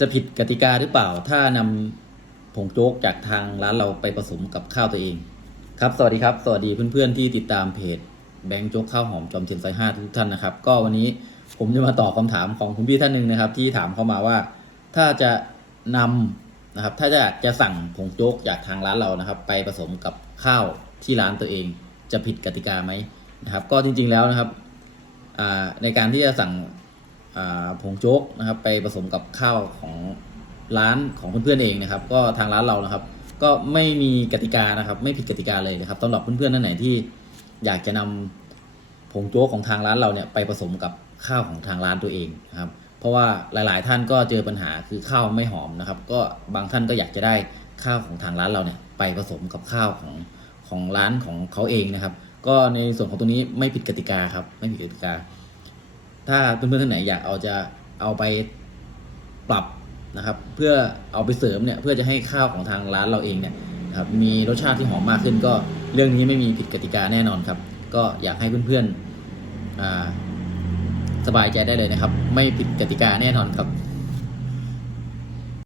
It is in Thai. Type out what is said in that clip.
จะผิดกติกาหรือเปล่า ถ้านำผงโจ๊กจากทางร้านเราไปผสมกับข้าวตัวเอง ครับ สวัสดีครับ สวัสดีเพื่อนๆที่ติดตามเพจแบงค์โจ๊กข้าวหอมจอมเทียนซอยห้าทุกท่านนะครับ ก็วันนี้ผมจะมาตอบคำถามของคุณพี่ท่านหนึ่งนะครับ ที่ถามเข้ามาว่า ถ้าจะนำนะครับ ถ้าจะจะสั่งผงโจ๊กจากทางร้านเรานะครับ ไปผสมกับข้าวที่ร้านตัวเอง จะผิดกติกาไหมนะครับ ก็จริงๆแล้วนะครับในการที่จะสั่ง ผงโจ๊กนะครับไปผสมกับข้าวของร้านของเพื่อนๆเองนะครับ ก็ทางร้านเรานะครับ ก็ไม่มีกติกานะครับ ไม่ผิดกติกาเลยนะครับสำหรับเพื่อนๆท่านไหนที่อยากจะนำผงโจ๊กของทางร้านเราเนี่ยไปผสมกับข้าวของทางร้านตัวเองนะครับ เพราะว่าหลายๆท่านก็เจอปัญหาคือข้าวไม่หอมนะครับ ก็บางท่านก็อยากจะได้ข้าวของทางร้านเราเนี่ยไปผสมกับข้าวของของร้านของเขาเองนะครับ ก็ในส่วนของตรงนี้ไม่ผิดกติกาครับ ไม่ผิดกติกา ถ้าเพื่อนๆท่านไหนอยากเอาจะเอาไปปรับนะครับ เพื่อเอาไปเสริมเนี่ยเพื่อจะให้ข้าวของทางร้านเราเองเนี่ยครับมีรสชาติที่หอมมากขึ้น ก็เรื่องนี้ไม่มีผิดกติกาแน่นอนครับ ก็อยากให้เพื่อนๆสบายใจได้เลยนะครับ ไม่ผิดกติกาแน่นอนครับ